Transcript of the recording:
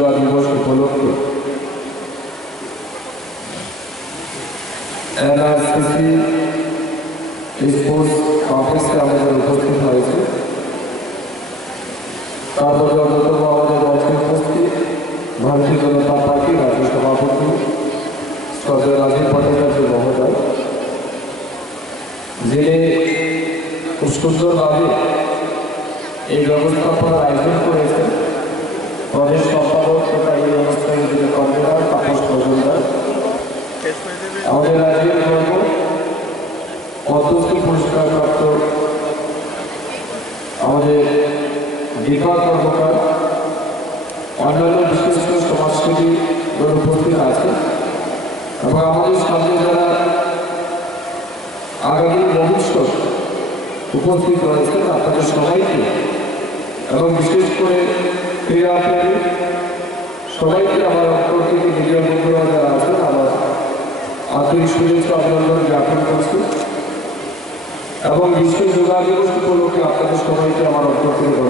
যোগা দিবস উপলক্ষে NRCC sports কমপ্লেক্সে আমাদের উপস্থিত হয়েছে। তারপরে অন্যতম আমাদের মঞ্চে উপস্থিত ভারতীয় জনতা পার্টির রাজ্য সভাপতি শ্রদ্ধেয় রাজীব ভট্টাচার্য মহোদয়, যিনি খুব সুন্দরভাবে এই ব্যবস্থাপনার আয়োজন করেছেন। প্রদেশ সম্পাদক তথা এই অনুষ্ঠানের যিনি কনভেনার তাপস মজুমদার, আমাদের রাজ্যের গর্ব পদ্মশ্রী পুরস্কারপ্রাপ্ত আমাদের দীপা কর্মকার, অন্যান্য বিশিষ্ট সমাজসেবী উপস্থিত আছে এবং আমাদের সামনে যারা আগামী ভবিষ্যৎ উপস্থিত রয়েছেন আপনাদের সবাইকে এবং বিশেষ করে ক্রীড়াপ্রেমী সবাইকে আমার অন্তর থেকে মিডিয়া বন্ধুরা যারা আছেন আমার আন্তরিক শুভেচ্ছা অভিনন্দন জ্ঞাপন করছি এবং বিশ্ব যোগা দিবস উপলক্ষে আপনাদের সবাইকে আমার অন্তর থেকে